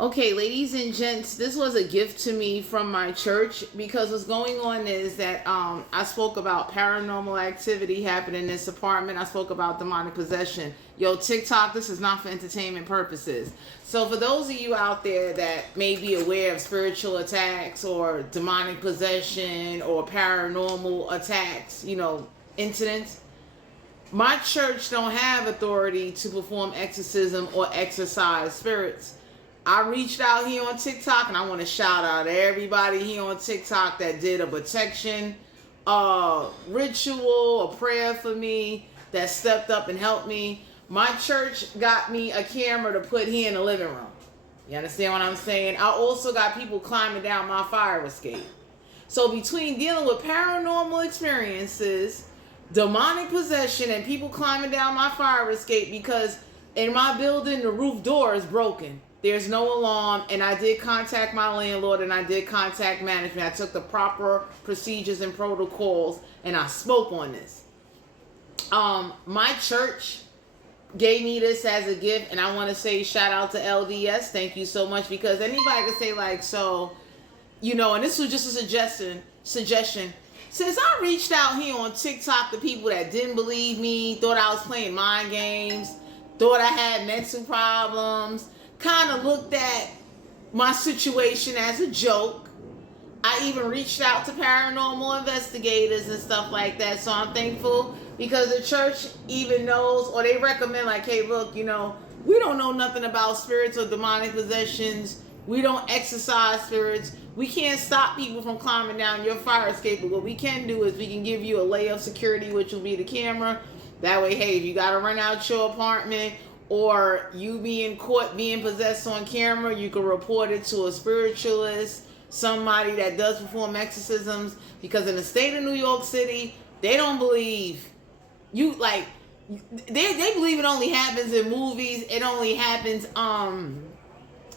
Okay, ladies and gents, this was a gift to me from my church because what's going on is that I spoke about paranormal activity happening in this apartment. I spoke about demonic possession. Yo, TikTok, this is not for entertainment purposes. So for those of you out there that may be aware of spiritual attacks or demonic possession or paranormal attacks, incidents, my church don't have authority to perform exorcism or exorcise spirits. I reached out here on TikTok, and I want to shout out everybody here on TikTok that did a protection ritual, a prayer for me, that stepped up and helped me. My church got me a camera to put here in the living room. You understand what I'm saying? I also got people climbing down my fire escape. So between dealing with paranormal experiences, demonic possession, and people climbing down my fire escape, because in my building, the roof door is broken. There's no alarm, and I did contact my landlord, and I did contact management. I took the proper procedures and protocols, and I spoke on this. My church gave me this as a gift, and I want to say shout out to LDS. Thank you so much, because anybody could say and this was just a suggestion. Since I reached out here on TikTok to people that didn't believe me, thought I was playing mind games, thought I had mental problems, kind of looked at my situation as a joke. I even reached out to paranormal investigators and stuff like that. So I'm thankful, because the church even knows, or they recommend, like, hey, look, we don't know nothing about spirits or demonic possessions. We don't exorcise spirits. We can't stop people from climbing down your fire escape. But what we can do is we can give you a layer of security, which will be the camera. That way, hey, if you got to run out your apartment, or you being caught being possessed on camera, you can report it to a spiritualist, somebody that does perform exorcisms. Because in the state of New York City, they don't believe you, like, they believe it only happens in movies. It only happens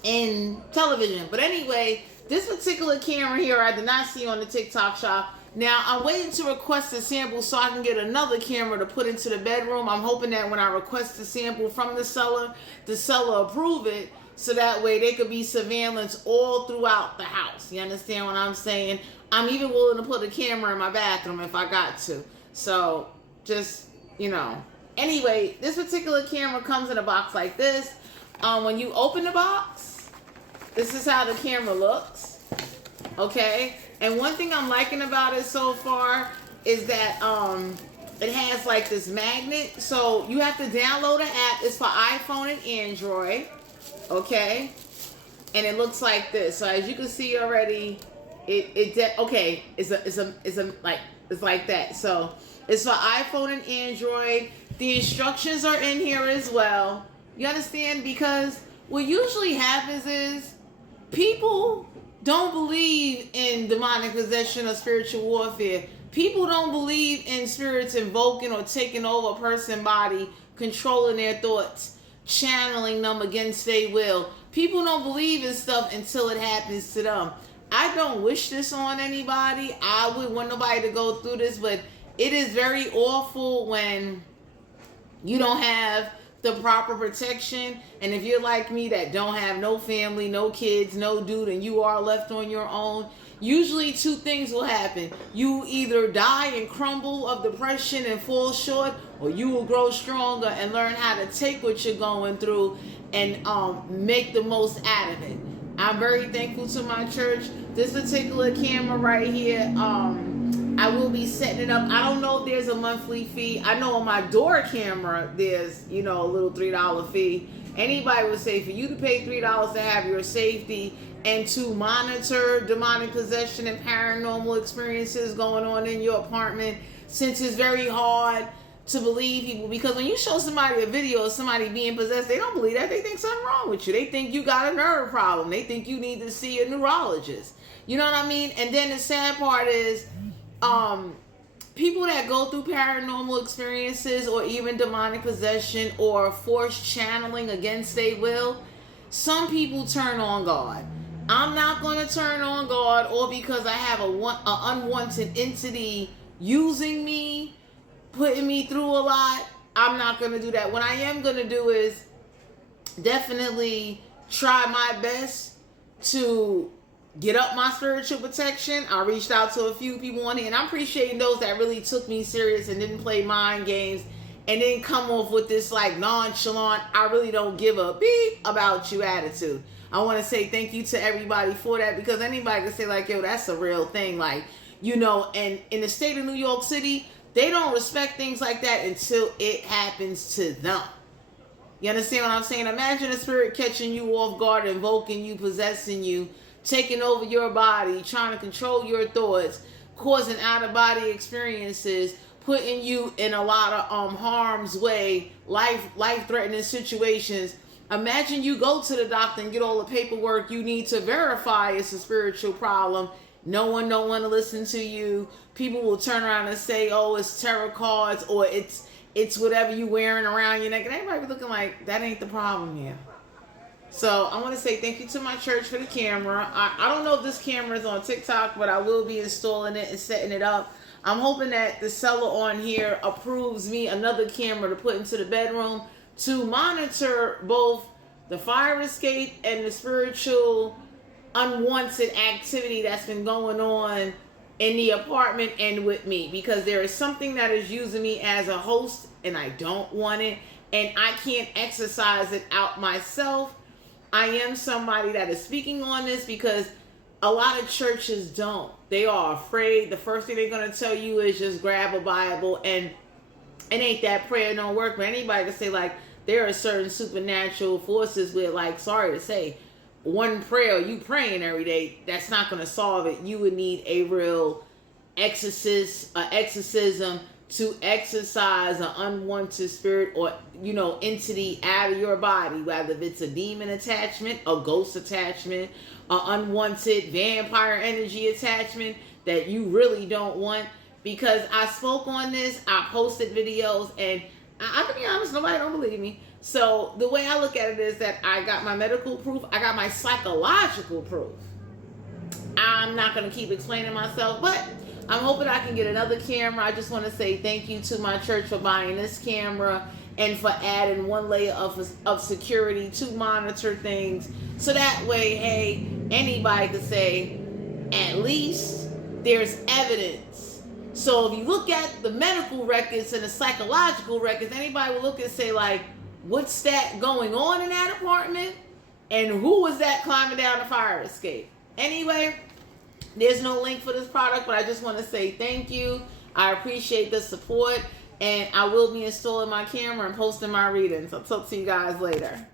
in television. But anyway, this particular camera here I did not see on the TikTok shop. Now, I'm waiting to request a sample so I can get another camera to put into the bedroom. I'm hoping that when I request the sample from the seller approve it, so that way they could be surveillance all throughout the house. You understand what I'm saying? I'm even willing to put a camera in my bathroom if I got to. So, just, Anyway, this particular camera comes in a box like this. When you open the box, this is how the camera looks. Okay? And one thing I'm liking about it so far is that it has like this magnet. So you have to download an app. It's for iPhone and Android. Okay? And it looks like this. So as you can see already, it's like that. So it's for iPhone and Android. The instructions are in here as well. You understand? Because what usually happens is people don't believe in demonic possession or spiritual warfare. People don't believe in spirits invoking or taking over a person's body, controlling their thoughts, channeling them against their will. People don't believe in stuff until it happens to them. I don't wish this on anybody. I wouldn't want nobody to go through this, but it is very awful when you don't have the proper protection. And if you're like me that don't have no family, no kids, no dude, and you are left on your own, usually two things will happen. You either die and crumble of depression and fall short, or you will grow stronger and learn how to take what you're going through and make the most out of it. I'm very thankful to my church. This particular camera right here, I will be setting it up. I don't know if there's a monthly fee. I know on my door camera, there's, a little $3 fee. Anybody would say for you to pay $3 to have your safety and to monitor demonic possession and paranormal experiences going on in your apartment, since it's very hard to believe people. Because when you show somebody a video of somebody being possessed, they don't believe that. They think something wrong with you. They think you got a nerve problem. They think you need to see a neurologist. You know what I mean? And then the sad part is, people that go through paranormal experiences or even demonic possession or forced channeling against their will, some people turn on God. I'm not going to turn on God, or because I have an unwanted entity using me, putting me through a lot. I'm not going to do that. What I am going to do is definitely try my best to get up my spiritual protection. I reached out to a few people on here, and I'm appreciating those that really took me serious and didn't play mind games and didn't come off with this like nonchalant, I really don't give a beep about you attitude. I want to say thank you to everybody for that, because anybody can say like, yo, that's a real thing. Like, you know, and in the state of New York City, they don't respect things like that until it happens to them. You understand what I'm saying? Imagine a spirit catching you off guard, invoking you, possessing you, taking over your body, trying to control your thoughts, causing out-of-body experiences, putting you in a lot of harm's way, life-threatening situations. Imagine you go to the doctor and get all the paperwork you need to verify it's a spiritual problem. No one don't want to listen to you. People will turn around and say, oh, it's tarot cards, or it's whatever you wearing around your neck. And everybody be looking like, that ain't the problem here. So I want to say thank you to my church for the camera. I don't know if this camera is on TikTok, but I will be installing it and setting it up. I'm hoping that the seller on here approves me another camera to put into the bedroom to monitor both the fire escape and the spiritual unwanted activity that's been going on in the apartment and with me, because there is something that is using me as a host and I don't want it, and I can't exercise it out myself. I am somebody that is speaking on this because a lot of churches don't. They are afraid. The first thing they're going to tell you is just grab a Bible, and it ain't that prayer don't work. But anybody can say like there are certain supernatural forces where, like, sorry to say, one prayer you praying every day, that's not going to solve it. You would need a real exorcism to exorcise an unwanted spirit or, you know, entity out of your body, whether it's a demon attachment, a ghost attachment, an unwanted vampire energy attachment that you really don't want. Because I spoke on this, I posted videos, and I can be honest, nobody don't believe me. So the way I look at it is that I got my medical proof, I got my psychological proof. I'm not going to keep explaining myself, but I'm hoping I can get another camera. I just want to say thank you to my church for buying this camera and for adding one layer of security to monitor things. So that way, hey, anybody could say, at least there's evidence. So if you look at the medical records and the psychological records, anybody will look and say like, what's that going on in that apartment? And who was that climbing down the fire escape? Anyway, there's no link for this product, but I just want to say thank you. I appreciate the support, and I will be installing my camera and posting my readings. I'll talk to you guys later.